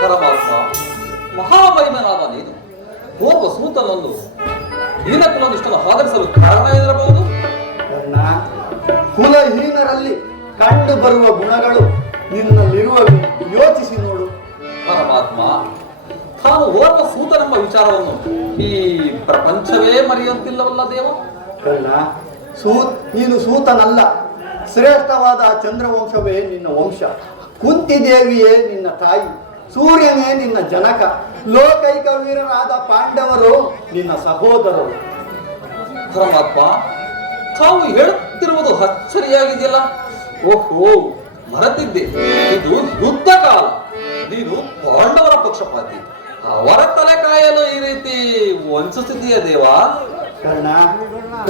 ಪರಮಾತ್ಮ, ಮಹಾಮಹಿಮನಾದ ನೀನು ಒಬ್ಬ ಸೂತನನ್ನು ಹೀನಕುಲನ್ನು ಇಷ್ಟನ್ನು ಆಧರಿಸಲು ಕಾರಣ ಏನಿರಬಹುದು? ಕರ್ಣ, ಕುಲಹೀನರಲ್ಲಿ ಕಂಡು ಬರುವ ಗುಣಗಳು ನಿನ್ನಲ್ಲಿರುವವು, ಯೋಚಿಸಿ ನೋಡು. ಪರಮಾತ್ಮ, ತಾನು ಓರ್ವ ಸೂತನೆಂಬ ವಿಚಾರವನ್ನು ಈ ಪ್ರಪಂಚವೇ ಮರೆಯುತ್ತಿಲ್ಲವಲ್ಲ ದೇವ? ಕರ್ಣ, ನೀನು ಸೂತನಲ್ಲ. ಶ್ರೇಷ್ಠವಾದ ಚಂದ್ರವಂಶವೇ ನಿನ್ನ ವಂಶ, ಕುಂತಿದೇವಿಯೇ ನಿನ್ನ ತಾಯಿ, ಸೂರ್ಯನೇ ನಿನ್ನ ಜನಕ, ಲೋಕೈಕ ವೀರರಾದ ಪಾಂಡವರು ನಿನ್ನ ಸಹೋದರರು. ಪರಮಾತ್ಮ, ತಾವು ಹೇಳುತ್ತಿರುವುದು ಅಚ್ಚರಿಯಾಗಿದೆಯಲ್ಲ. ಓಹೋ, ಮರೆತಿದ್ದೆ, ಇದು ಯುದ್ಧ ಕಾಲ. ನೀನು ಪಾಂಡವರ ಪಕ್ಷಪಾತಿ, ಅವರ ತಲೆ ಕಾಯಲು ಈ ರೀತಿ ವಂಚಿಸುತ್ತಿದೆಯ ದೇವ? ಕರ್ಣ,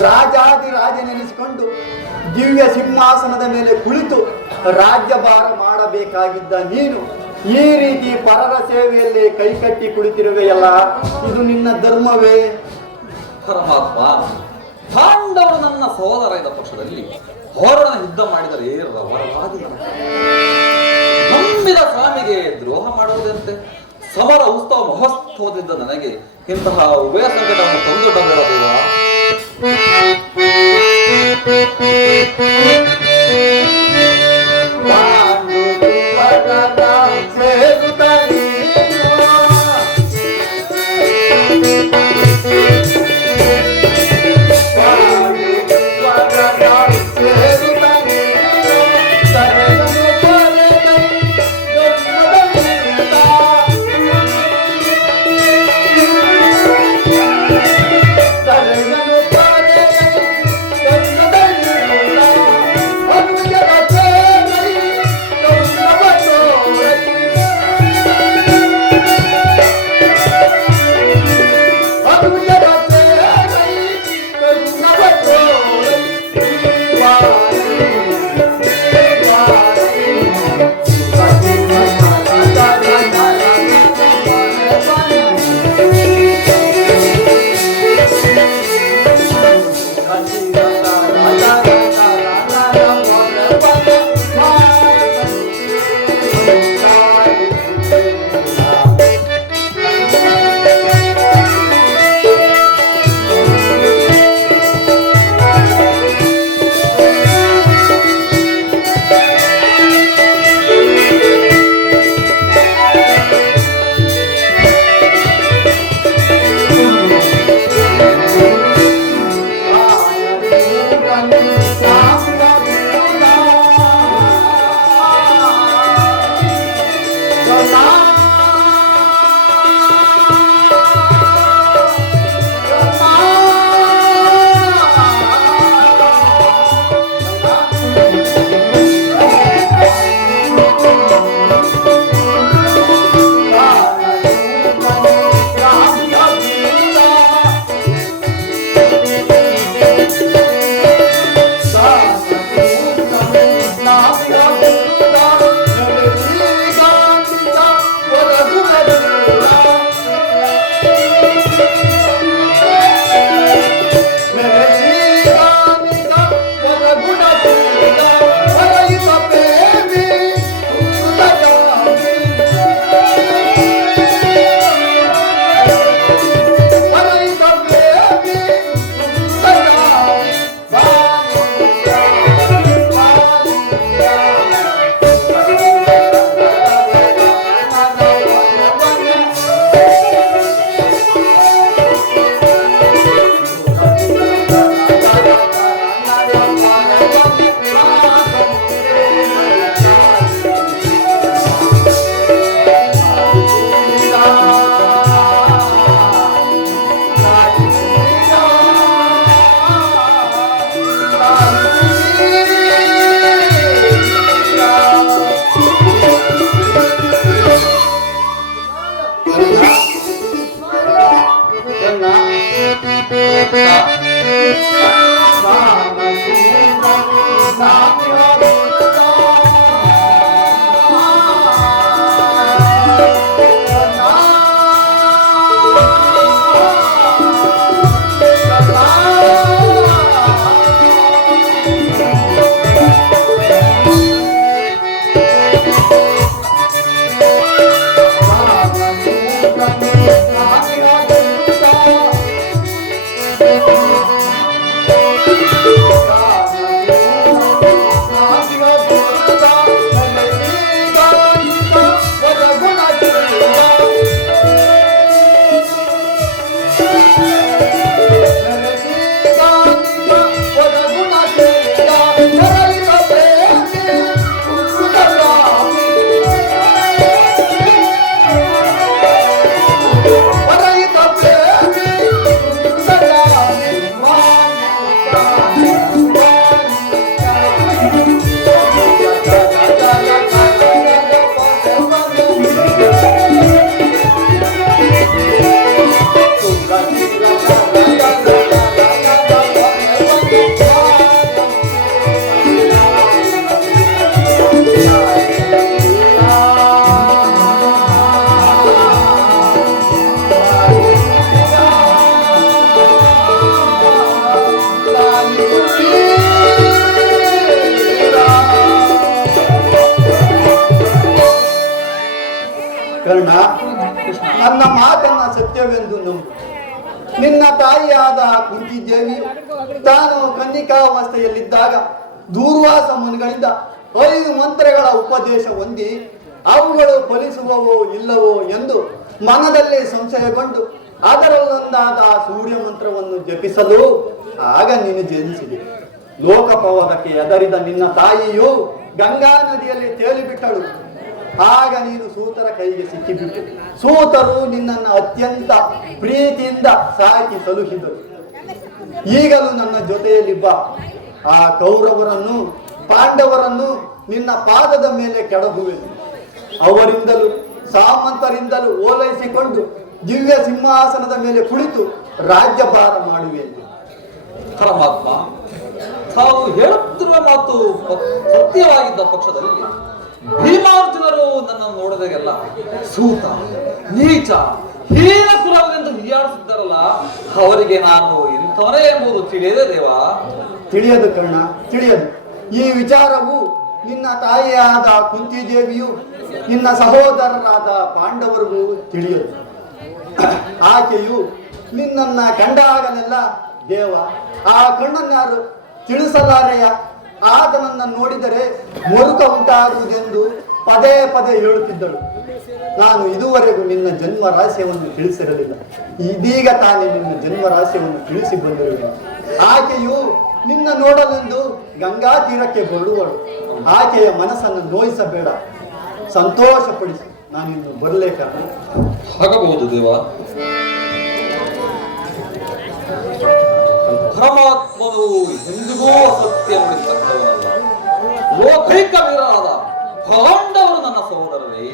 ರಾಜಾದಿರಾಜನೆನಿಸಿಕೊಂಡು ದಿವ್ಯ ಸಿಂಹಾಸನದ ಮೇಲೆ ಕುಳಿತು ರಾಜ್ಯಭಾರ ಮಾಡಬೇಕಾಗಿದ್ದ ನೀನು ಈ ರೀತಿ ಪರರ ಸೇವೆಯಲ್ಲಿ ಕೈಕಟ್ಟಿ ಕುಳಿತಿರುವೆಯಲ್ಲ, ಇದು ನಿನ್ನ ಧರ್ಮವೇ? ಪರಮಾತ್ಮ, ಪಾಂಡವರು ನನ್ನ ಸಹೋದರ ಇದ್ದ ಪಕ್ಷದಲ್ಲಿ ಅವರನ್ನು ಯುದ್ಧ ಮಾಡಿದರೆ ರವರವಾದಿ ನಂಬಿದ ಸ್ವಾಮಿಗೆ ದ್ರೋಹ ಮಾಡುವುದಂತೆ. ಸಮರ ಉತ್ಸವ ಮಹೋತ್ಸವದಿಂದ ನನಗೆ ಇಂತಹ ಉಭಯ ಸಂಕಟವನ್ನು ತಂದೊಡ್ಡಬೇಡ ದೇವ. ಕರ್ಣ, ನನ್ನ ಮಾತನ್ನ ಸತ್ಯವೆಂದು ನಂಬು. ನಿನ್ನ ತಾಯಿಯಾದ ಕುಂತಿದೇವಿಯು ತಾನು ಕನ್ನಿಕಾವಸ್ಥೆಯಲ್ಲಿದ್ದಾಗ ದೂರ್ವಾಸ ಮುನಿಗಳಿಂದ 5 ಮಂತ್ರಗಳ ಉಪದೇಶ ಹೊಂದಿ ಅವುಗಳು ಫಲಿಸುವವೋ ಇಲ್ಲವೋ ಎಂದು ಮನದಲ್ಲಿ ಸಂಶಯಗೊಂಡು ಅದರಲ್ಲೊಂದಾದ ಸೂರ್ಯ ಮಂತ್ರವನ್ನು ಜಪಿಸಲು ಆಗ ನೀನು ಜನಿಸಿದೆ. ಲೋಕಪವನಕ್ಕೆ ಎದರಿದ ನಿನ್ನ ತಾಯಿಯು ಗಂಗಾ ನದಿಯಲ್ಲಿ ತೇಲಿಬಿಟ್ಟಳು. ಆಗ ನೀನು ಸೂತರ ಕೈಗೆ ಸಿಕ್ಕಿಬಿಟ್ಟು ಸೂತರು ನಿನ್ನನ್ನು ಅತ್ಯಂತ ಪ್ರೀತಿಯಿಂದ ಸಾಕಿ ಸಲುಹಿದರು. ಈಗಲೂ ನನ್ನ ಜೊತೆಯಲ್ಲಿ ಬಾ. ಆ ಕೌರವರನ್ನು ಪಾಂಡವರನ್ನು ನಿನ್ನ ಪಾದದ ಮೇಲೆ ಕೆಡಹುವೆನು. ಅವರಿಂದಲೂ ಸಾಮಂತರಿಂದಲೂ ಓಲೈಸಿಕೊಂಡು ದಿವ್ಯ ಸಿಂಹಾಸನದ ಮೇಲೆ ಕುಳಿತು ರಾಜ್ಯಭಾರ ಮಾಡುವೆನು. ಪರಮಾತ್ಮ, ತಾವು ಹೇಳುತ್ತಿರುವ ಮಾತು ಸತ್ಯವಾಗಿದ್ದ ಪಕ್ಷದಲ್ಲಿ ಭೀಮಾರ್ಜುನರು ನನ್ನನ್ನು ನೋಡಿದಾಗೆಲ್ಲ ಸೂತ, ನೀಚ, ಹೀನ ಕುಲವೆಂದು ಹೀಯಾಡಿಸಿದ್ದಾರಲ್ಲ, ಅವರಿಗೆ ನಾನು ಇಂಥವನೇ ಎಂಬುದು ತಿಳಿಯದೆ ದೇವಾ? ತಿಳಿಯದು ಕರ್ಣ, ತಿಳಿಯದು. ಈ ವಿಚಾರವು ನಿನ್ನ ತಾಯಿಯಾದ ಕುಂತಿದೇವಿಯು ನಿನ್ನ ಸಹೋದರರಾದ ಪಾಂಡವರಿಗೂ ತಿಳಿಯದು. ಆಕೆಯು ನಿನ್ನನ್ನ ಕಂಡಾಗಲೆಲ್ಲ ದೇವ, ಆ ಕಣ್ಣನ್ಯಾರು ತಿಳಿಸಲಾರೆಯ, ಆತನನ್ನ ನೋಡಿದರೆ ಮರುಕ ಉಂಟಾಗುವುದೆಂದು ಪದೇ ಪದೇ ಹೇಳುತ್ತಿದ್ದಳು. ನಾನು ಇದುವರೆಗೂ ನಿನ್ನ ಜನ್ಮ ರಹಸ್ಯವನ್ನು ತಿಳಿಸಿರಲಿಲ್ಲ. ಇದೀಗ ತಾನೇ ನಿನ್ನ ಜನ್ಮ ರಹಸ್ಯವನ್ನು ತಿಳಿಸಿ ಬಂದಿರುವೆ. ಆಕೆಯು ನಿನ್ನ ನೋಡಲೆಂದು ಗಂಗಾ ತೀರಕ್ಕೆ ಬರುವಳು. ಆಕೆಯ ಮನಸ್ಸನ್ನು ನೋಯಿಸಬೇಡ, ಸಂತೋಷಪಡಿಸಿ. ನಾನಿನ್ನು ಬರಲೇಕ? ಆಗಬಹುದು ದೇವ. ಪರಮಾತ್ಮನು ಎಂದಿಗೂ ಅಸತ್ಯ ನುಡಿಸತಕ್ಕವನಲ್ಲ. ಲೋಕೈಕ ವೀರರಾದ ಪಾಂಡವರು ನನ್ನ ಸಹೋದರರೇ.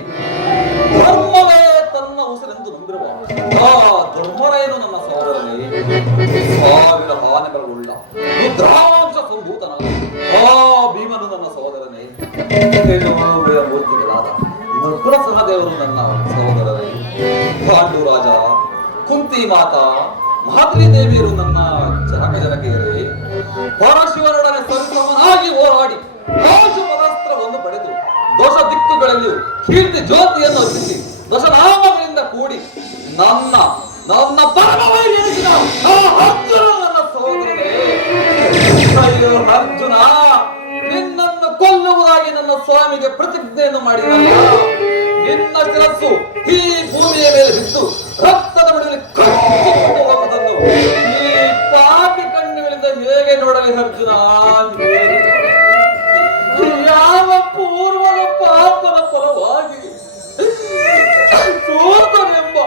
ಧರ್ಮವೇ ತನ್ನ ಉಸಿರೆಂದು ನಂಬಿರುವ ಆ ಧರ್ಮರೇನು ನನ್ನ ಸಹೋದರರೇ. 1000 ಆನೆಗಳುಳ್ಳ ರುದ್ರಾಂಶ ಸಂಭೂತನಾದ ಆ ಭೀಮನು ನನ್ನ ಸಹೋದರನೇ. ಮೂರ್ತಿಗಳಾದ ನಕುಲ ಸಹದೇವರು ನನ್ನ ಸಹೋದರರೇ. ಪಾಂಡುರಾಜ, ಕುಂತಿ ಮಾತಾ, ಮಾದ್ರಿ ದೇವಿಯರು ನನ್ನ ಜನಕೆಯರೇ. ಪರಶಿವನೊಡನೆ ಸರಿಸಮನಾಗಿ ಹೋರಾಡಿ ಪದಾಸ್ತ್ರವನ್ನು ಪಡೆದು ದೋಷ ದಿಕ್ಕುಗಳಲ್ಲಿಯೂ ಕೀರ್ತಿ ಜ್ಯೋತಿಯನ್ನು ಹಚ್ಚಿಸಿ ದಶನಾಮಗಳಿಂದ ಕೂಡಿ ನನ್ನ ನನ್ನ ಪರಮವೈರಿಯಾಗಿನ ಆ ಅರ್ಜುನ ನನ್ನ ಸಹೋದರನೇ. ಅಯ್ಯೋ ಅರ್ಜುನ, ನಿನ್ನನ್ನು ಕೊಲ್ಲುವುದಾಗಿ ನನ್ನ ಸ್ವಾಮಿಗೆ ಪ್ರತಿಜ್ಞೆಯನ್ನು ಮಾಡಿದಲ್ಲ. ನಿನ್ನ ಶಿರಸ್ಸು ಈ ಭೂಮಿಯ ಮೇಲೆ ಬಿದ್ದು ರಕ್ತದ ಮಡಿಯಲ್ಲಿ ಕಟ್ಟಿಕೊಂಡು ಹೋಗುವುದನ್ನು ಈ ಪಾಪಿ ಕಣ್ಣುಗಳಿಂದ ಹೇಗೆ ನೋಡಲಿ ಅರ್ಜುನ? ಯಾವ ಪೂರ್ವದ ಪಾಪದ ಫಲವಾಗಿ ಸೋತನೆಂಬ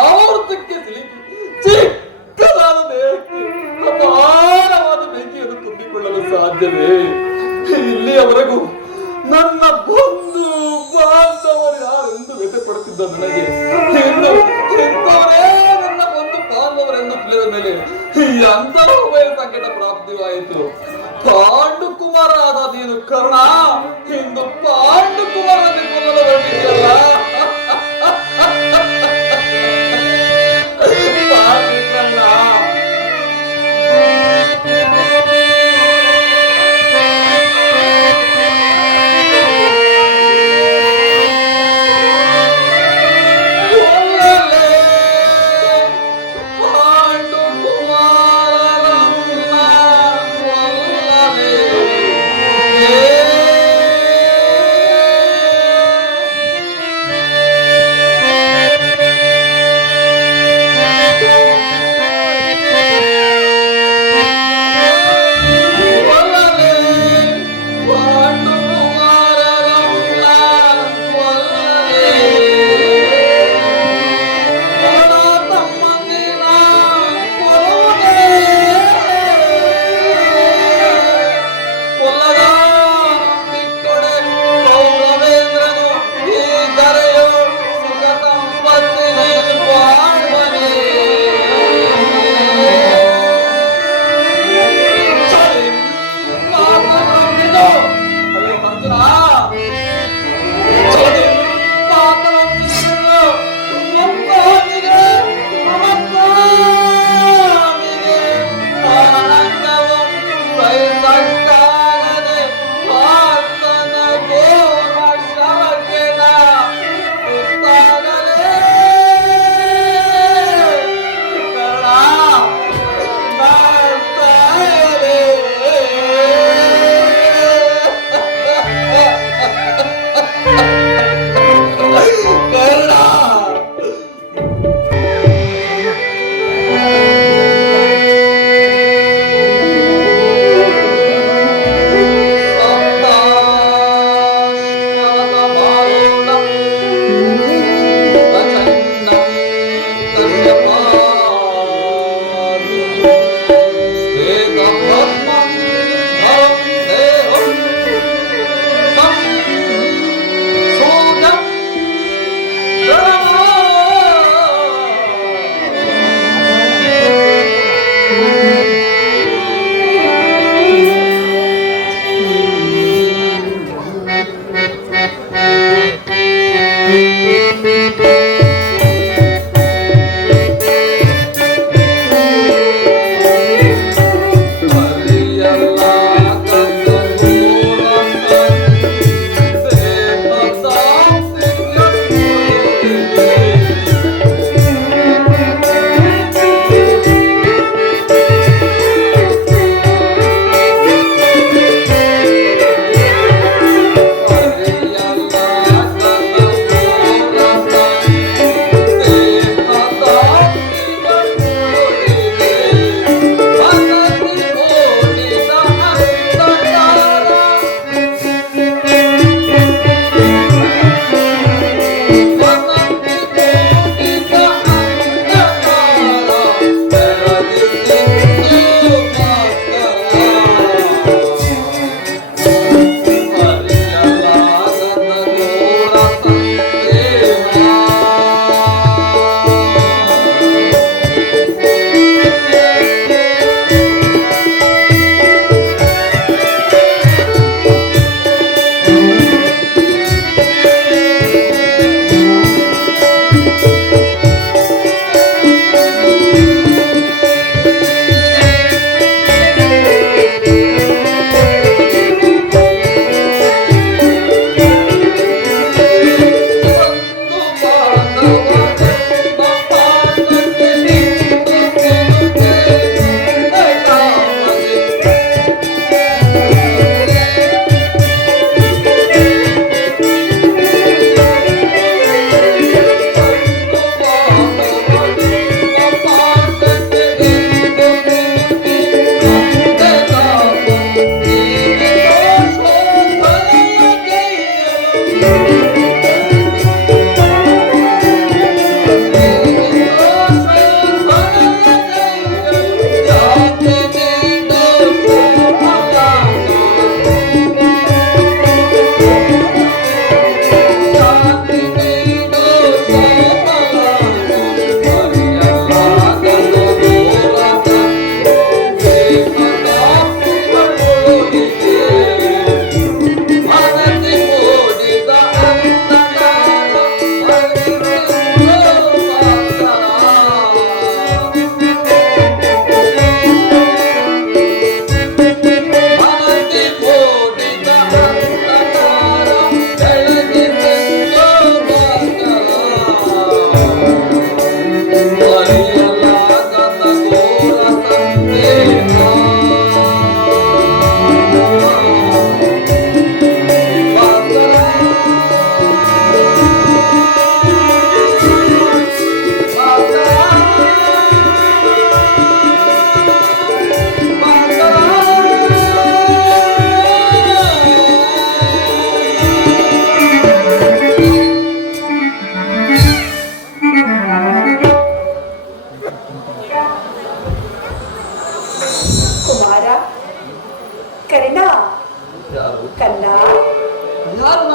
ಆವೃತ್ತಕ್ಕೆ ಸಿಲುಕಿ ಚಿಕ್ಕದಾದ ದೇಹಕ್ಕೆ ಅಪಾರವಾದ ಬೆಂಕಿಯನ್ನು ತುಂಬಿಕೊಳ್ಳಲು ಸಾಧ್ಯವೇ? ಇಲ್ಲಿಯವರೆಗೂ ನನ್ನ ಬಂಧು ಬಾಂಧವರು ಯಾರೆಂದು ವ್ಯಥೆ ಪಡುತ್ತಿದ್ದ ನನಗೆ ಇಂಥವರೇ ನನ್ನ ಬಂಧು ಬಾಂಧವರೆಂದು ತಿಳಿದ ಮೇಲೆ ಎಂತಹ ಉಭಯ ಸಂಕಟ ಪ್ರಾಪ್ತಿವಾಯಿತು. ಪಾಂಡು ಕುಮಾರಾದ ನೀನು ಕರ್ಣ, ಇಂದು ಪಾಂಡು ಕುಮಾರನಲ್ಲಿ ಕೊಲ್ಲಲು ಹೊರಟಿದೆಯಲ್ಲ.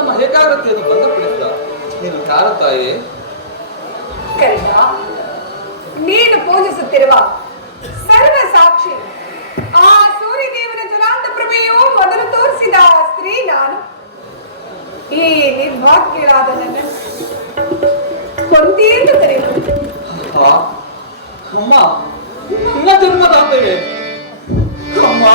ನಮ್ಮ ಏಕಾಗ್ರತೆಯನ್ನು ಭಂಗಪಡಿಸಿದ ನೀನು ಯಾರ ತಾಯಿ? ಕರಿಯ, ನೀನು ಪೂಜಿಸುತ್ತಿರುವ ಸರ್ವ ಸಾಕ್ಷಿ ಆ ಸೂರ್ಯದೇವನ ಜ್ವಲಾಂತ ಪ್ರಭೆಯು ಮೊದಲು ತೋರಿಸಿದ ಸ್ತ್ರೀ ನಾನು. ಈ ನಿರ್ಭಾಗ್ಯರಾದ ನನ್ನ ಕೊಂತಿಯನ್ನು ಕರೆಯುವುದು. ಅಮ್ಮ, ನಿನ್ನ ಜನ್ಮದಾತೆಗೆ ಅಮ್ಮ.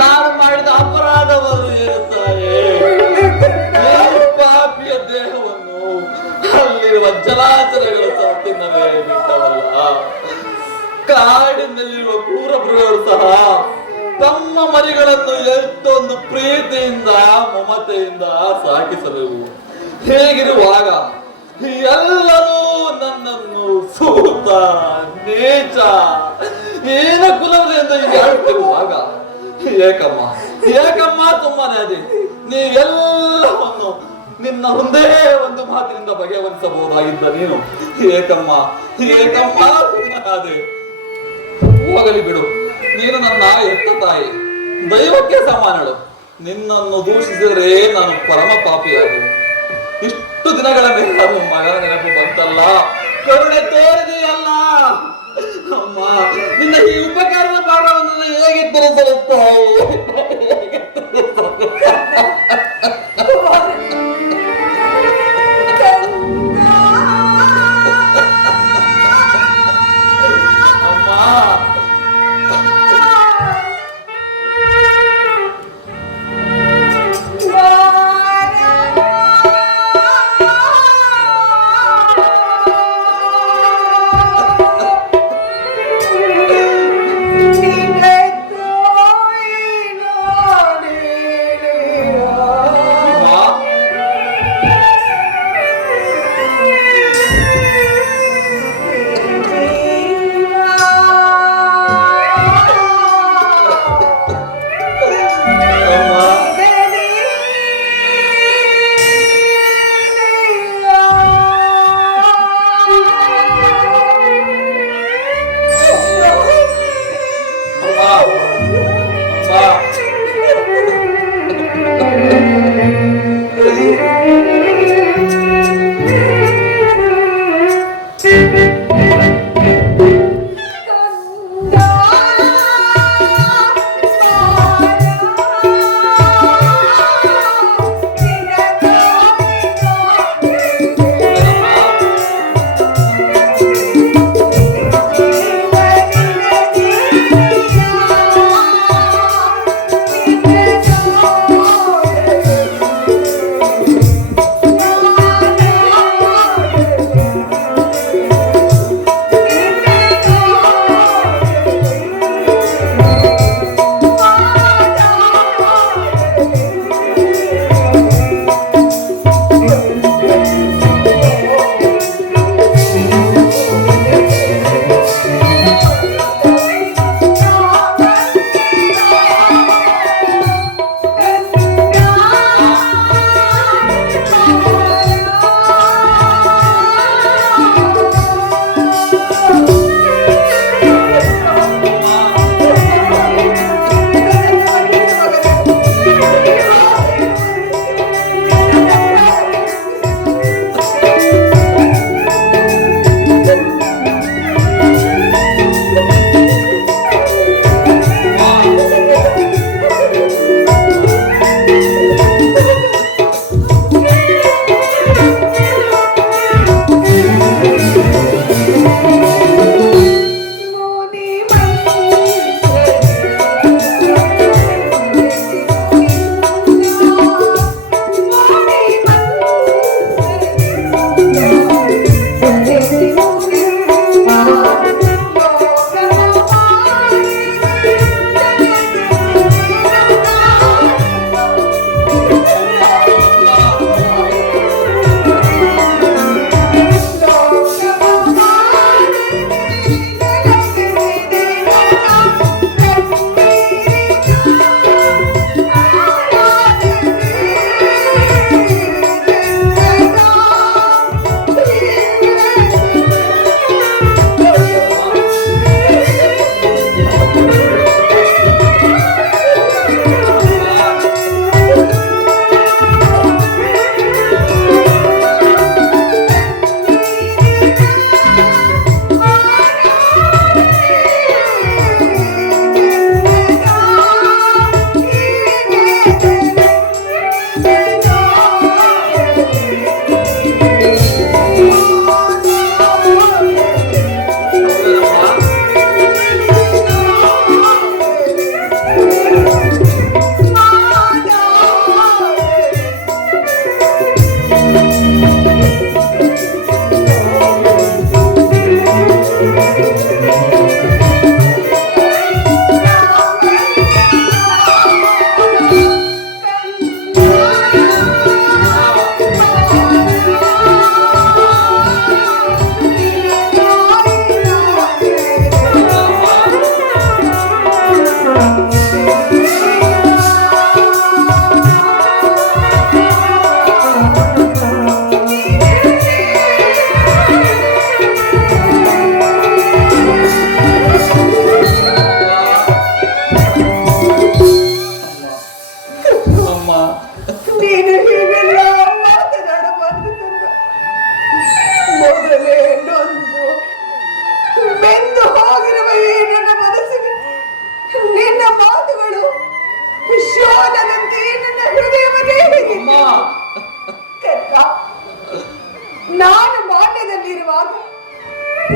ನಾನು ಮಾಡಿದ ಅಪರಾಧವನ್ನು ಇರುತ್ತಾರೆ ಪಾಪಿಯ ದೇಹವನ್ನು ಅಲ್ಲಿರುವ ಜಲಾಚರಗಳು ತಿನ್ನಬೇಕು. ಕಾಡಿನಲ್ಲಿರುವ ಕ್ರೂರ ಮೃಗಗಳು ಸಹ ತಮ್ಮ ಮರಿಗಳನ್ನು ಎಷ್ಟೊಂದು ಪ್ರೀತಿಯಿಂದ ಮಮತೆಯಿಂದ ಸಾಕಿಸಬೇಕು. ಹೇಗಿರುವಾಗ ಎಲ್ಲರೂ ನನ್ನನ್ನು ಸೂತ ನೀಚ ಏನ ಕುಲವೆಂದು ಹೇಳ್ತಿರುವಾಗ ಏಕಮ್ಮ ತುಂಬಾನೇ ಅದೇ ನೀವೆಲ್ಲವನ್ನು ನಿನ್ನ ಒಂದೇ ಒಂದು ಮಾತಿನಿಂದ ಬಗೆಹರಿಸಬಹುದಾಗಿದ್ದ ನೀನು ಏಕಮ್ಮ ಅದೇ ಹೋಗಲಿ ಬಿಡು. ನೀನು ನನ್ನ ಎತ್ತ ತಾಯಿ, ದೈವಕ್ಕೆ ಸಮಾನಳು. ನಿನ್ನನ್ನು ದೂಷಿಸಿದರೆ ನಾನು ಪರಮ ಪಾಪಿಯಾಗು. ಇಷ್ಟು ದಿನಗಳ ಮೇಲೆ ನಾನು ಮಗನ ನೆನಪು ಬಂತಲ್ಲ, ಕರುಣೆ ತೋರಿದೆಯಲ್ಲ ಅಮ್ಮ. ನಿನ್ನ ಈ ಉಪಕಾರದ ಭಾಗವನ್ನು ಹೇಗೆ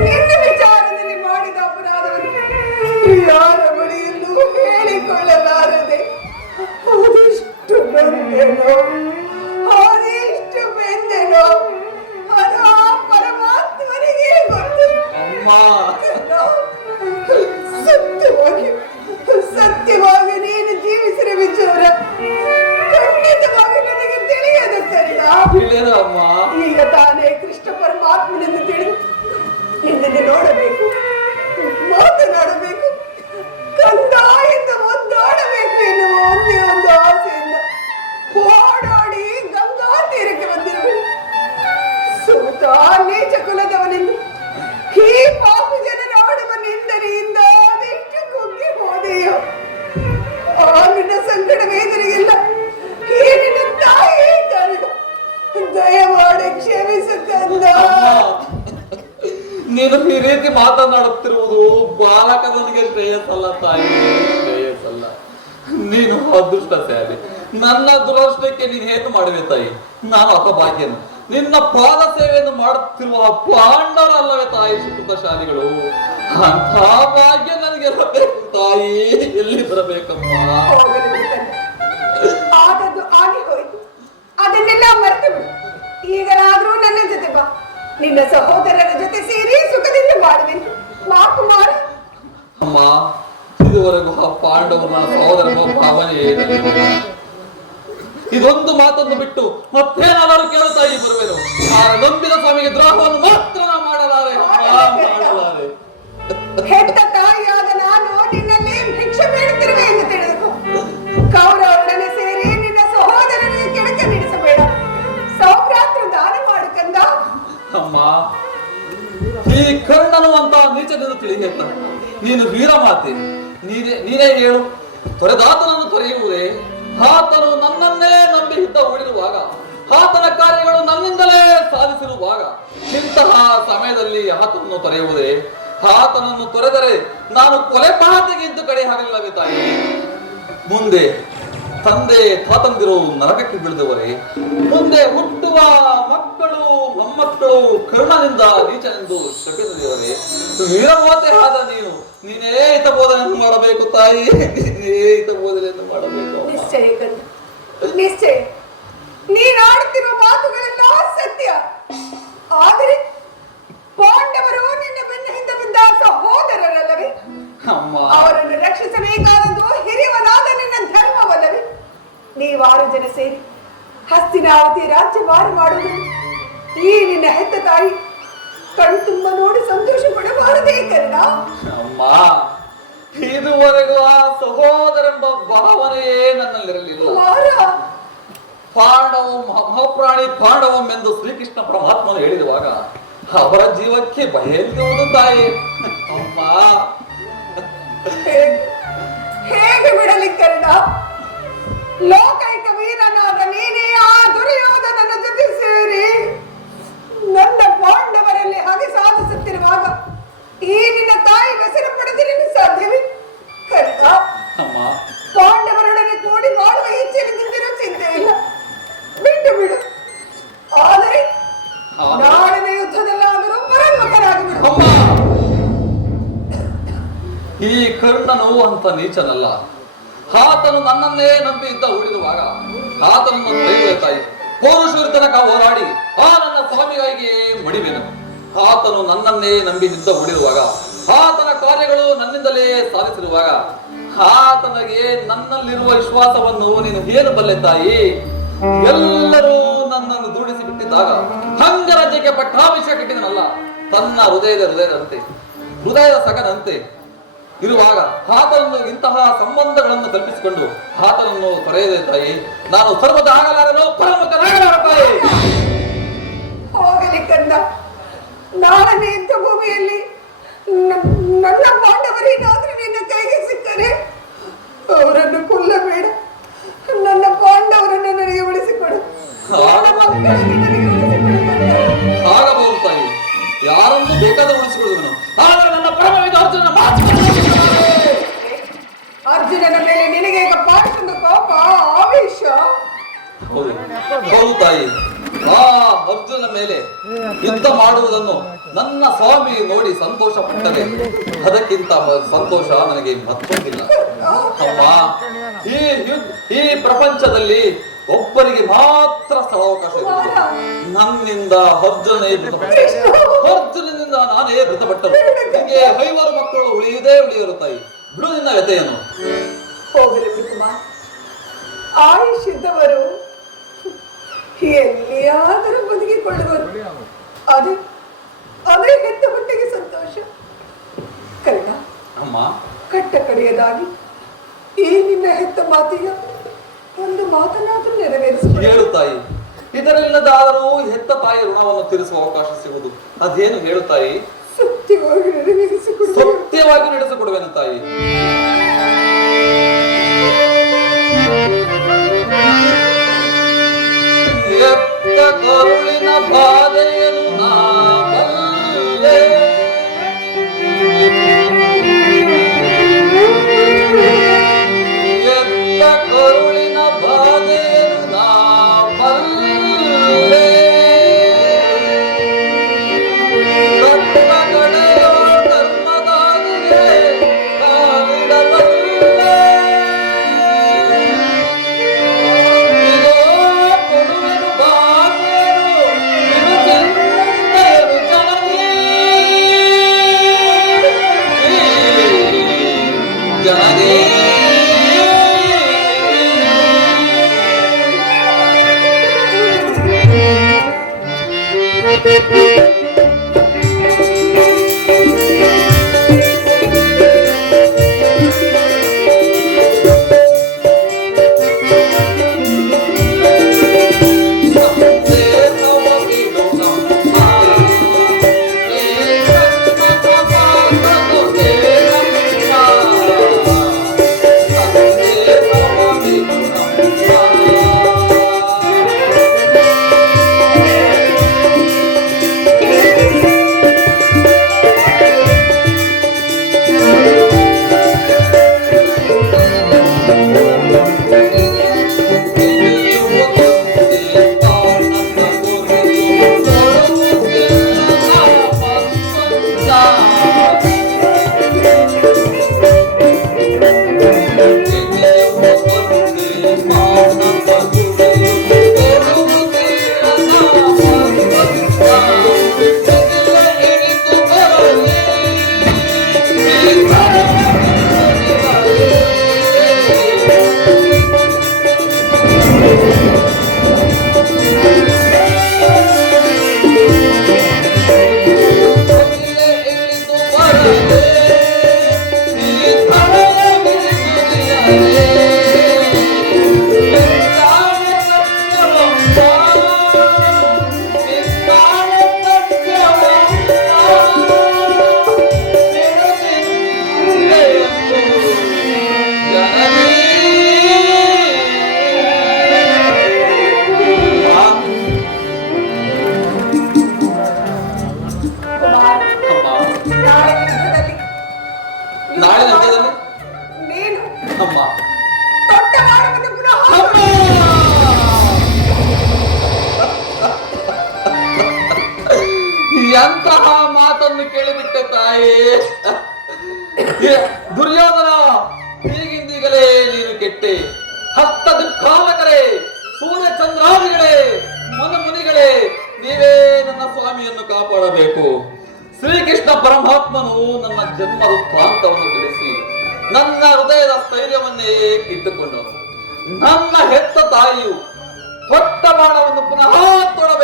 ನಿನ್ನ ವಿಚಾರದಲ್ಲಿ ಮಾಡಿದ ಅಪರಾಧವನ್ನು ಯಾರ ಬಳಿಯಲ್ಲೂ ಹೇಳಿಕೊಳ್ಳಲಾರದೆ ಅದೆಷ್ಟು ಬೆಂದೆನೋ ಅದು ಆ ಪರಮಾತ್ಮನಿಗೆ ಗೊತ್ತು. ಅಮ್ಮ, ಸತ್ಯವಾಗಿ ನೀನು ಜೀವಿಸಿದ ವಿಚಾರ ಖಂಡಿತವಾಗಿ ನನಗೆ ತಿಳಿಯದು ಕರಿಡ. ಅಮ್ಮ, ಈಗ ತಾನೇ ಕೃಷ್ಣ ಪರಮಾತ್ಮನೆಂದು ತಿಳಿದು ನಿನ್ನನ್ನು ನೋಡಬೇಕು, ಮಾತನಾಡಬೇಕು, ಕಂದ ಎಂದು ಒದ್ದಾಡಬೇಕು ಎನ್ನುವ ಒಂದೇ ಒಂದು ಆಸೆಯಿಂದ ಓಡಾಡಿ ಗಂಗಾ ತೀರಕ್ಕೆ ಬಂದಿರುವೆ. ಸೂತ ನೀಚ ಕುಲದವನೆಂದು ಈ ಪಾಪು ಜನರ ಆಡುವ ನಿಂದನೆಯಿಂದ ಅದೆಷ್ಟು ಕುಗ್ಗಿ ಹೋದೆಯೋ. ಆ ನಿನ್ನ ಸಂಕಟ ವೇದನೆಗೆಲ್ಲ ಈ ನಿನ್ನ ತಾಯಿ ಕಾರಣ. ದಯಮಾಡಿ ಕ್ಷಮಿಸು ಕಂದ. ನೀನು ಈ ರೀತಿ ಮಾತನಾಡುತ್ತಿರುವುದು ಬಾಲಕನಿಗೆ ಶ್ರೇಯಸ್ಸಲ್ಲ ತಾಯಿ, ಶ್ರೇಯಸ್ಸಲ್ಲ. ನೀನು ಅದೃಷ್ಟಶಾಲಿ. ನನ್ನ ದುರದೃಷ್ಟಕ್ಕೆ ನೀನು ಏನು ಮಾಡುವೆ ತಾಯಿ? ನಾನು ಅಪಭಾಗ್ಯನು. ನಿನ್ನ ಪಾದ ಸೇವೆಯನ್ನು ಮಾಡುತ್ತಿರುವ ಪಾಂಡವರಲ್ಲವೇ ತಾಯಿ ಸುಕೃತಶಾಲಿಗಳು? ಅಂಥ ಭಾಗ್ಯ ನನಗೆ ಇರಬೇಕು ತಾಯಿ, ಎಲ್ಲಿ ಬರಬೇಕಮ್ಮ? ಆದದ್ದು ಆಗಿ ಹೋಯ್ತು, ಅದನ್ನೆಲ್ಲ ಮರೆತು ಬಿಡು. ಈಗಲಾದ್ರೂ ನನ್ನ ಜೊತೆ ಬಾ, ನಿನ್ನ ಸಹೋದರರ ಜೊತೆ ಸೇರಿ ಸುಖದಿಂದ ಬಾಳುವೆನು. ಮಾ ಕುಮಾರ. ಅಮ್ಮ, ಇದುವರೆಗೂ ಆ ಪಾಂಡವ ನನ್ನ ಸಹೋದರನ ಭಾವನೆ ಏನಿಲ್ಲ. ಇದೊಂದು ಮಾತನ್ನು ಬಿಟ್ಟು ಮತ್ತೇನಾದರೂ ಕೇಳುತ್ತಾಯಿ ಬರುವೆನು. ನಂಬಿದ ಸ್ವಾಮಿಗೆ ದ್ರೋಹವನ್ನು ಮಾತ್ರ ಮಾಡಲಾರೆ. ಹೆತ್ತ ತಾಯಿಯಾದ ನಾನು ನಿನ್ನಲ್ಲಿ ಭಿಕ್ಷೆ ಬೇಡುತ್ತಿರುವೆ ಎಂದು ತಿಳಿದುಕೋ. ಕೌರವರೊಡನೆ ಸೇರಿ ನಿನ್ನ ಸಹೋದರನಿಗೆ ಕೆಡಕ ನೀಡಿಸಬೇಡ. ಸೌಭ್ರಾತೃ ದಾನ ಮಾಡು ಕಂದ. ಅಮ್ಮ, ಈ ಕರ್ಣನು ಅಂತ ನೀಚನೆಂದು ತಿಳಿಯಲ್ಲ. ನೀನು ವೀರಮಾತೆ, ನೀನೇ ಹೇಳು. ತೊರೆದಾತನನ್ನು ತೊರೆಯುವುದೇ? ಆತನು ನನ್ನನ್ನೇ ನಂಬಿ ಹಿತ ಉಳಿರುವಾಗ, ಆತನ ಕಾರ್ಯಗಳು ನನ್ನಿಂದಲೇ ಸಾಧಿಸಿರುವಾಗ ಇಂತಹ ಸಮಯದಲ್ಲಿ ಆತನನ್ನು ತೊರೆಯುವುದೇ? ಆತನನ್ನು ತೊರೆದರೆ ನಾನು ಕೊಲೆ ಪಾತಗಿದ್ದು ಕಡೆ ಹಾಗಲಿಲ್ಲವೇ ತಾಯಿ? ಮುಂದೆ ತಂದೆ ತಾತಂದಿರು ನರಕಕ್ಕೆ ಬೀಳಿದವರೇ, ಮುಂದೆ ಹುಟ್ಟುವ ಮಕ್ಕಳು ಮೊಮ್ಮಕ್ಕಳು ಕರ್ಣನಿಂದ ನೀಚನೆಂದು ಶಪಿಸಿದವರೇ. ವೀರಮಾತೆ ಆದ ನೀನೇ ಹಿತಬೋಧನೆಯನ್ನು ಮಾಡಬೇಕು ತಾಯಿ, ನೀನೇ ಹಿತಬೋಧನೆಯನ್ನು ಮಾಡಬೇಕು. ನಿಶ್ಚಯ ಕಂದ, ನಿಶ್ಚಯ. ನೀನಾಡುತ್ತಿರುವ ಮಾತುಗಳೆಲ್ಲ ಸತ್ಯ. ಆದರೆ ಪಾಂಡವರು ನಿನ್ನ ಬೆನ್ನ ಹಿಂದೆ ಬಿದ್ದ ಸಹೋದರರಲ್ಲವೇ? ಅವರನ್ನು ರಕ್ಷಿಸಬೇಕಾದದ್ದು ಹಿರಿಯವನಾದ ನಿನ್ನ ಧರ್ಮವಲ್ಲವೇ? ನೀವಾರು ಜನ ಸೇರಿ ಹಸ್ತಿನಾವತಿ ರಾಜ್ಯಭಾರ ಮಾಡುವುದು ಈ ನಿನ್ನ ಹೆತ್ತ ತಾಯಿ ಕಣ್ತುಂಬ ನೋಡಿ ಸಂತೋಷ ಪಡಬಾರದೇ ಕರ್ಣ? ಅಮ್ಮ, ಇದುವರೆಗೂ ಆ ಸಹೋದರೆಂಬ ಭಾವನೆಯೇ ನನ್ನಲ್ಲಿರಲಿಲ್ಲ. ಪಾಂಡವ ಮಹಾಪ್ರಾಣಿ ಪಾಂಡವಂ ಎಂದು ಶ್ರೀಕೃಷ್ಣ ಪರಮಾತ್ಮನು ಹೇಳಿರುವಾಗ ಅವರ ಜೀವಕ್ಕೆ ಭಯ ಎನ್ನುವುದು ತಾಯಿ. ಅಮ್ಮ, ಹೇಗೆ ಬಿಡಲಿ ಕರ್ಣ? ಲೋಕೈಕ ವೀರನಾದ ನೀನೇ ಆ ದುರ್ಯೋಧನನ ಜೊತೆ ಸೇರಿ ನನ್ನ ಪಾಂಡವರಲ್ಲಿ ಹಾಗೆ ಸಾಧಿಸುತ್ತಿರುವಾಗ ಈ ನಿನ್ನ ತಾಯಿ ಹೆಸರು ಪಡೆದಿರಲು ಸಾಧ್ಯವೇ? ಕರ್ಣ, ಪಾಂಡವರೊಡನೆ ಕೂಡಿ ಮಾಡುವ ಇಚ್ಛೆಯಿಂದಿರೋ ಚಿಂತೆ ಇಲ್ಲ, ಬಿಟ್ಟು ಬಿಡು. ಆದರೆ ನಾಳಿನ ಯುದ್ಧದಲ್ಲಾದರೂ ಮರಣಮುಖರಾಗಿಬಿಡು. ಈ ಕರ್ಣನು ಅಂತ ನೀಚನಲ್ಲ. ಆತನು ನನ್ನನ್ನೇ ನಂಬಿ ಇದ್ದ ಉಳಿದುವಾಗ ಆತನನ್ನು ದೈವ ತಾಯಿ ಪೌರುಷೂರಿ ತನಕ ಹೋರಾಡಿ ಆ ನನ್ನ ಸ್ವಾಮಿಗಾಗಿ ಮಡಿವೆನು. ಆತನು ನನ್ನನ್ನೇ ನಂಬಿ ನಿದ್ದ ಉಳಿರುವಾಗ, ಆತನ ಕಾರ್ಯಗಳು ನನ್ನಿಂದಲೇ ಸಾಧಿಸಿರುವಾಗ ಆತನಿಗೆ ನನ್ನಲ್ಲಿರುವ ವಿಶ್ವಾಸವನ್ನು ನೀನು ಏನು ಬಲ್ಲೆ ತಾಯಿ? ಎಲ್ಲರೂ ನನ್ನನ್ನು ದೂಡಿಸಿ ಬಿಟ್ಟಿದ್ದಾಗ ಅಂಗರಾಜ್ಯಕ್ಕೆ ಪಟ್ಟಾಭಿಷೇಕ ಇಟ್ಟಿದನಲ್ಲ, ತನ್ನ ಹೃದಯದಂತೆ ಹೃದಯದ ಸಗನಂತೆ ಇರುವಾಗ ಆತನನ್ನು ಇಂತಹ ಸಂಬಂಧಗಳನ್ನು ಕಲ್ಪಿಸಿಕೊಂಡು ಆತನನ್ನು ತೊರೆಯದೆ ತಾಯಿ, ನಾನು ಸರ್ವದ ಆಗಲಾರನು, ಪರಮುಖನಾಗಲಾರ ತಾಯಿ. ಹೋಗಲಿ ಕಂದ, ನಾಳನೆ ಯುದ್ಧ ಭೂಮಿಯಲ್ಲಿ ನನ್ನ ಪಾಂಡವರೇನಾದ್ರೂ ನಿನ್ನ ಕೈಗೆ ಸಿಕ್ಕರೆ ಅವರನ್ನು ಕೊಲ್ಲಬೇಡ. ನನ್ನ ಪಾಂಡವರನ್ನು ನನಗೆ ಉಳಿಸಿಕೊಡು. ಆಗಬಹುದು ತಾಯಿ, ಯಾರನ್ನು ಬೇಕಾದರೂ ಉಳಿಸಿಕೊಳ್ಳುವನು. ಆದರೆ ನನ್ನ ಪರಮವಿದ ಅರ್ಜುನನ ಮೇಲೆ ನಿನಗೆ ಈಗ ಪಾಠದ ಕೋಪ, ಆವೇಶ. ಹೌದು ತಾಯಿ, ಆ ಅರ್ಜುನ ಮೇಲೆ ಯುದ್ಧ ಮಾಡುವುದನ್ನು ನನ್ನ ಸ್ವಾಮಿ ನೋಡಿ ಸಂತೋಷ ಪಟ್ಟರೆ ಅದಕ್ಕಿಂತ ಸಂತೋಷ ನನಗೆ ಮತ್ತೊಂದಿಲ್ಲ. ಅಮ್ಮ, ಈ ಪ್ರಪಂಚದಲ್ಲಿ ಒಬ್ಬರಿಗೆ ಮಾತ್ರ ಸ್ಥಳಾವಕಾಶ ಇರುವುದು. ನನ್ನಿಂದ ಅರ್ಜುನನಿಂದ ನಾನೇ ಮೃತಪಟ್ಟರು. ನಿಮಗೆ 5 ಮಕ್ಕಳು ಉಳಿಯುವರು ತಾಯಿ. ಬಿಡು ನಿನ್ನ ವ್ಯತೆಯನ್ನು. ಹೋಗಲಿ ಕುಮಾರ್, ಆಯುಷ್ಯದವರು ಎಲ್ಲಿಯಾದರೂ ಬದುಕಿಕೊಳ್ಳುವರು. ಅದೇ ಹೆತ್ತ ಮಟ್ಟಿಗೆ ಸಂತೋಷ. ಕರೆದ ಅಮ್ಮ, ಕಟ್ಟ ಕಡೆಯದಾಗಿ ಈ ನಿನ್ನ ಹೆತ್ತ ಮಾತಿಗೆ ಒಂದು ಮಾತನಾದರೂ ನೆರವೇರಿಸಿ ಹೇಳು ತಾಯಿ. ಇದರೆಲ್ಲದಾದರೂ ಹೆತ್ತ ತಾಯಿ ಋಣವನ್ನು ತೀರಿಸುವ ಅವಕಾಶ ಸಿಗುವುದು. ಅದೇನು ಹೇಳು ತಾಯಿ. ಸತ್ಯವಾಗಿ ನಡೆಸಿಕೊಡುವೆನು ತಾಯಿ. ಎತ್ತ ಕರುಳಿನ ಬಾಧೆಯನ್ನು ನಾ ಬಲ್ಲೆ. ಎತ್ತ ಕರುಳಿನ ಬಾಧೆಯನ್ನು ನಾ ಬಲ್ಲೆ. ಕಟ್ಟ ಕಡೆಯೋ ಧರ್ಮದಾಗಿಯೇ ಕಾಲಿಡಬಲ್ಲೆ. ಎಂತಹ ಮಾತನ್ನು ಕೇಳಿಬಿಟ್ಟೆ ತಾಯಿ. ದುರ್ಯೋಧನ, ಹೀಗಿಂದೀಗಲೇ ನೀನು ಕೆಟ್ಟೆ. ಹಸ್ತ ದುಃಖಾಲಕರೇ, ಸೂರ್ಯ ಚಂದ್ರಾದಿಗಳೇ, ಮುನಿಗಳೇ, ನೀವೇ ನನ್ನ ಸ್ವಾಮಿಯನ್ನು ಕಾಪಾಡಬೇಕು. ಶ್ರೀಕೃಷ್ಣ ಪರಮಾತ್ಮನು ನನ್ನ ಜನ್ಮ ವೃತ್ತಾಂತವನ್ನು ತಿಳಿಸಿ ನನ್ನ ಹೃದಯದ ಸ್ಥೈರ್ಯವನ್ನೇ ಕಿತ್ತುಕೊಂಡನು. ನನ್ನ ಹೆತ್ತ ತಾಯಿಯು ತೊಟ್ಟ ಬಾಣವನ್ನು ಪುನಃ ತೊಡಬೇಡ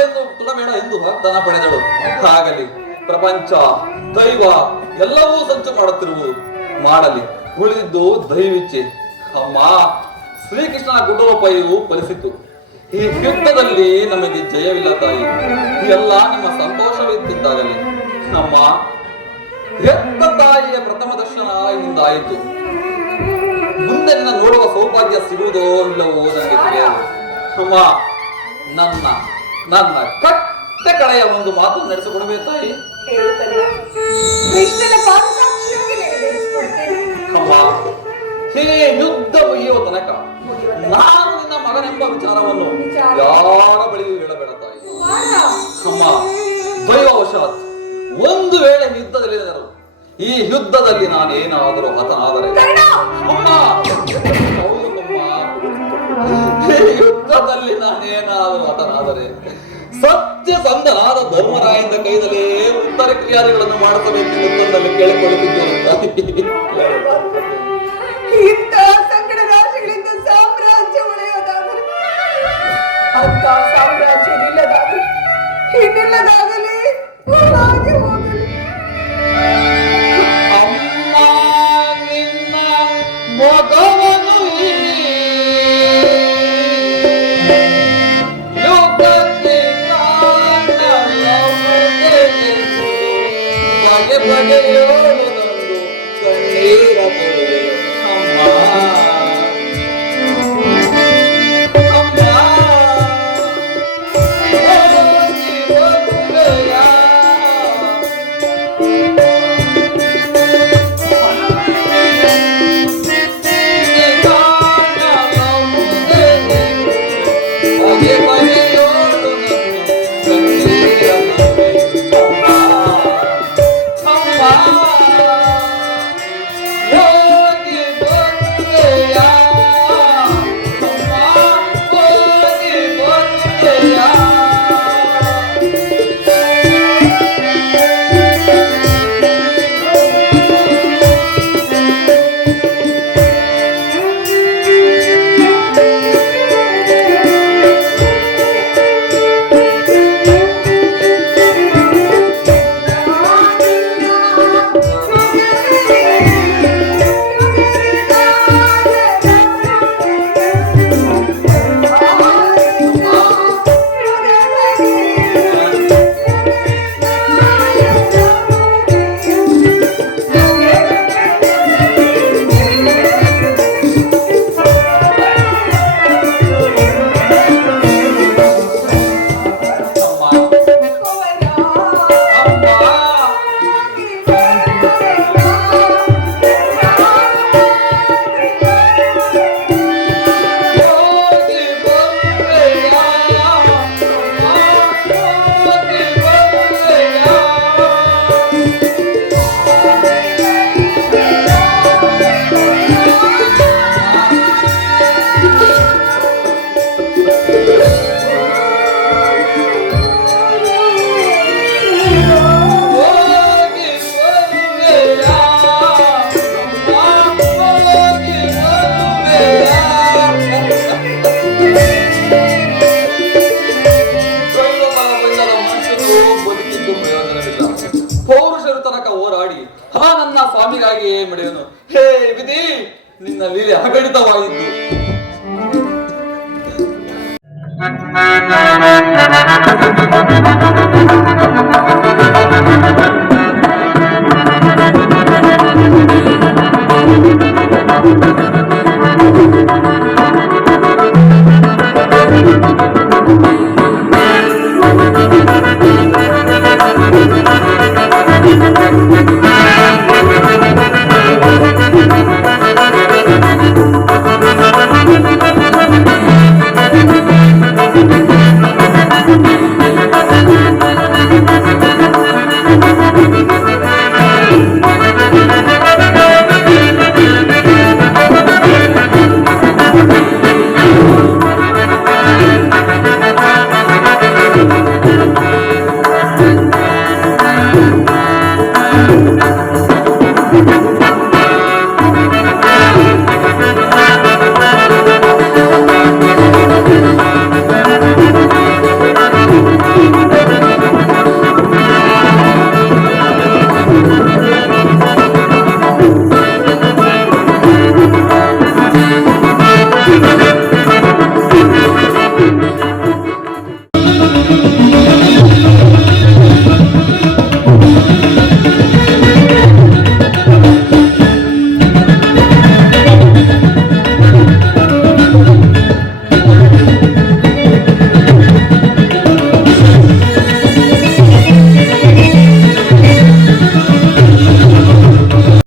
ಎಂದು ವಾಗ್ದಾನ ಪಡೆದಳು. ಆಗಲಿ, ಪ್ರಪಂಚ ದೈವ ಎಲ್ಲವೂ ಸಂಚು ಮಾಡುತ್ತಿರುವುದು. ಮಾಡಲಿ, ಉಳಿದಿದ್ದು ದೈವಿಚ್ಛೆ. ಅಮ್ಮ, ಶ್ರೀಕೃಷ್ಣನ ಗುಡ್ಡೋಪಾಯವು ಫಲಿಸಿತು. ಈ ಯುದ್ಧದಲ್ಲಿ ನಮಗೆ ಜಯವಿಲ್ಲ ತಾಯಿ. ಎಲ್ಲ ನಿಮ್ಮ ಸಂತೋಷವಿದ್ದಾಗಲಿ. ಅಮ್ಮ, ಹೆತ್ತ ತಾಯಿಯ ಪ್ರಥಮ ದರ್ಶನ ಇಂದಾಯಿತು. ಮುಂದೆ ನಿನ್ನ ನೋಡುವ ಸೌಭಾಗ್ಯ ಸಿಗುವುದೋ ಇಲ್ಲವೋ ನನಗೆ ತಿಳಿಯದು. ಅಮ್ಮ, ನನ್ನ ಕಟ್ಟ ಕಡೆಯ ಒಂದು ಮಾತು ನಡೆಸಿಕೊಡಬೇಕು ತಾಯಿ. ಅಮ್ಮ, ಹೇ ಯುದ್ಧ ಮುಗಿಯುವ ತನಕ ನಾನು ನಿನ್ನ ಮಗನೆಂಬ ವಿಚಾರವನ್ನು ಯಾರ ಬಳಿಯೂ ಹೇಳಬೇಡ ತಾಯಿ. ಅಮ್ಮ, ದೈವವಶಾತ್ ಈ ಯುದ್ಧದಲ್ಲಿ ನಾನೇನಾದರೂ ಹತನಾದರೆ ಕರ್ಣ! ಅಮ್ಮ! ಹೌದಮ್ಮ. ಈ ಯುದ್ಧದಲ್ಲಿ ನಾನೇನಾದರೂ ಹತನಾದರೆ ಸತ್ಯಸಂಧನಾದ ಧರ್ಮರಾಯನ ಕೈದಲ್ಲೇ ಉತ್ತರ ಕ್ರಿಯಾದಿಗಳನ್ನು ಮಾಡಿಸಬೇಕೆಂದು ತನ್ನಲ್ಲಿ ಕೇಳಿಕೊಳ್ಳುತ್ತಿದ್ದೇನೆ ತಾಯಿ. ಇಂಥ ಸಂಕಟ ರಾಶಿಗಳಿಂದ ಸಾಮ್ರಾಜ್ಯ ಉಳಿಯೋದಾದರೆ ಅಂತ ಸಾಮ್ರಾಜ್ಯ ನಿಲ್ಲದಾಗಲಿ ಇನ್ನಿಲ್ಲದಾಗಲಿ ಹಾಗೆ ಹೋಗಲಿ. ಅಮ್ಮ ನಿನ್ನ ಮೊಗವನ್ನು ಯುದ್ಧಕ್ಕೆ ಬಗೆ ಬಗೆಯೋದೊಂದು ಕಣ್ಣೀರ ತೊರೆ. ಅಮ್ಮ ಅಮ್ಮ ಹೋಗಿ ಬರುವೆಯ? ಬಗೆ ಬಗೆಯೋದು ಕಣ್ಣೀರ ತೊರೆ. ಅಮ್ಮ ಹೋಗಿ ಬರುವೆಯ? ಅಮ್ಮ ಹೋಗಿ ಬರುವೆಯ? ಪೌರುಷರ ತನಕ ಹೋರಾಡಿ ನನ್ನ ಸ್ವಾಮಿಗಾಗಿಯೇ ಮಡಿಯನು. ಹೇ ವಿಧಿ, ನಿನ್ನ ಲೀಲೆ ಅಗಣಿತವಾಗಿದ್ದು.